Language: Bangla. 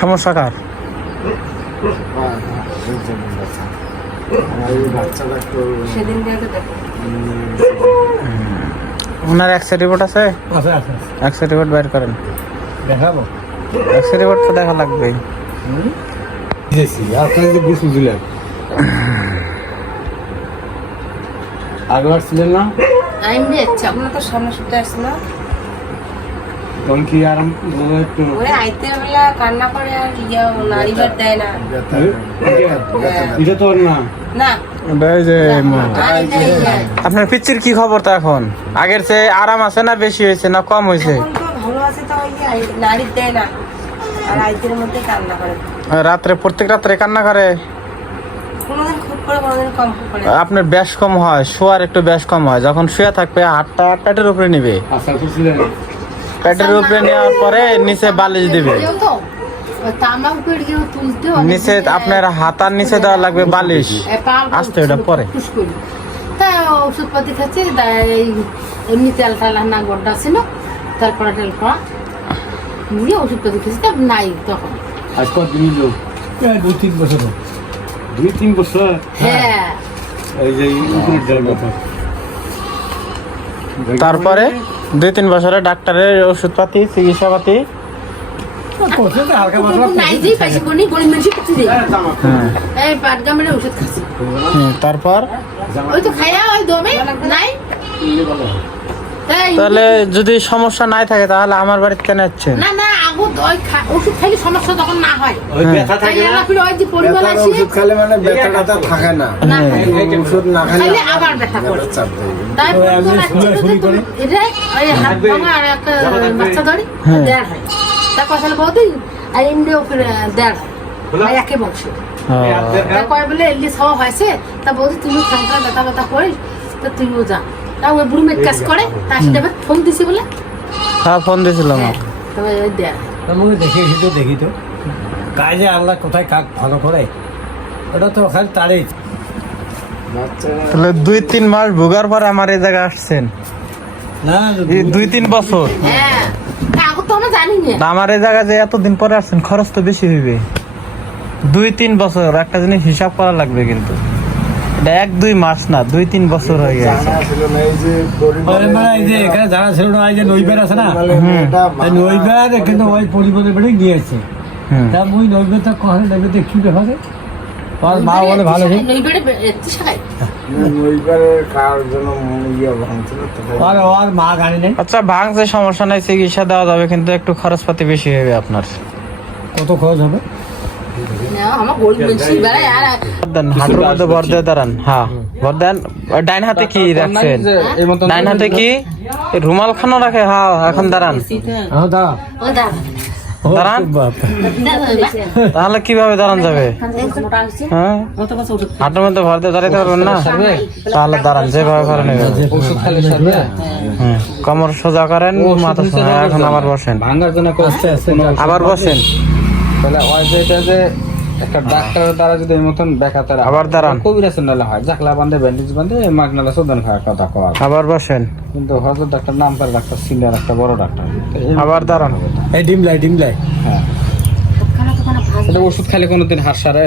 সমস্যা কার? ওনার এক্সরে রিপোর্ট আছে? এক্সরে রিপোর্ট বের করেন। দেখাবো এক্সরে রিপোর্ট তো দেখা লাগবে। আগেবার ছিলেন না? আপনার তো সামনে শুতে আসছে না? তখন কি আরাম একটু ওরে আইতে বেলা কান্না করে আর নাড়িবার দেয় না। এটা তো না না আপনার পিচ্চির কি খবর তো এখন? আগের চেয়ে আরাম আছে না বেশি হয়েছে না কম হয়েছে? এখন তো ভালো আছে, তো ওই যে নাড়ি দেয় না আর আইতের মধ্যে কান্না করে। রাত্রে প্রত্যেক রাত্রে কান্না করে? কোনোদিন খুব করে কোনোদিন কম খুব করে। আপনার ব্যাস কম হয়, শোয়ার একটু ব্যাস কম হয়। যখন শুয়ে থাকবে হাতটা পেটের উপরে নিবে, আশা করছিলেন পেটের উপরে নেওয়ার পরে নিচে বালিশ দিবে, নিচে আপনার হাতার নিচে দেওয়া লাগবে বালিশ। আসতে ওটা পরে ওষুধপাতি খাচ্ছে, এমনি তেল টেল না গড্ডা ছিল, তারপরে টেল পড়া নিয়ে ওষুধপাতি খেয়েছি, তা নাই তখন। আজ কতদিন লোক? 2-3 বছর। 2-3 বছর? হ্যাঁ। এই যে উপরের কথা। তারপরে 2-3 বছরে ডাক্তারের ওষুধপাতি চিকিৎসাপাতি তারপর তাহলে যদি সমস্যা নাই থাকে তাহলে আমার বাড়িতে কেন যাচ্ছেন? না না, ওষুধ খাইলে সমস্যা তখন না হয়। ওষুধ খেলে মানে ব্যথাটা থাকে না, ওষুধ না খেলে আবার ব্যথা করে। বাচ্চা ধরি দেড় হয়, তা কথা বলতে আর এমনি ওকে দেড় হয়, একে বংশ কয় বলে এমনি খাওয়া হয়েছে। তা বলছি তুমি খানটা ব্যথা ব্যথা করিস, তা তুমিও যা। তা ওই বুড়ি মেয়ে কাজ করে, তা সেটা ফোন দিছি বলে। হ্যাঁ ফোন দিয়েছিলাম। তবে ওই দেড় দেখি তো কাজে আল্লাহ কোথায় কাক ভালো করে, ওটা তো ওখানে তারই। তাহলে 2-3 মাস ভোগার পর আমার এই জায়গায় আসছেন? না 2-3 বছর? হ্যাঁ, আগত তো আমরা জানি না। আমার এই জায়গায় যে এতদিন পরে আসছেন, খরচ তো বেশি হইবে। 2-3 বছর একটা জিনিস হিসাব করা লাগবে, কিন্তু এটা 1-2 মাস না, 2-3 বছর হয়ে গেছে। এই যে এখানে জানা ছিল না, এই যে নইবার আছে না, নইবার কিন্তু ওই পরিবারের বেড়ে গিয়েছে। তা মুই নইবারটা কখনো নইবার দেখি হবে, আর মা বলে ভালো হবে। আর মা গাড়ি নেই। আচ্ছা ভাঙছে সমস্যা নাই, চিকিৎসা দেওয়া যাবে, কিন্তু একটু খরচপাতি বেশি হবে আপনার। কত খরচ হবে? হাঁটুর মধ্যে ভর দিয়ে দাঁড়ান। হ্যাঁ ভর দেন। ডাইন হাতে কি রাখছেন? ডাইন হাতে কি রুমাল খানো রাখে? হ্যাঁ এখন দাঁড়ান, দাঁড়ান। তাহলে কিভাবে দাঁড়ান যাবে? হ্যাঁ হাঁটুর মধ্যে ভর দিয়ে দাঁড়াতে পারবেন না, তাহলে দাঁড়ান, যেভাবে করেন। কোমর সোজা করেন, মাথা সোজা। এখন আবার বসেন, আবার বসেন। একটা ডাক্তারের দ্বারা যদি এই মতন ব্যাখ্যা তারা আবার দাঁড়ান, কবিরাজ নালে হয়, জাকলা বান্ধে ব্যান্ডেজ বান্ধে মাগ নালে চোদন খাওয়ার কথা কওয়া। আবার বসেন, কিন্তু হজরত ডাক্তার নাম তার ডাক্তার সিনিয়র একটা বড় ডাক্তার। আবার দাঁড়ান। এই ডিমলাই হ্যাঁ, এটা ওষুধ খাইলে কোনোদিন হার সারে?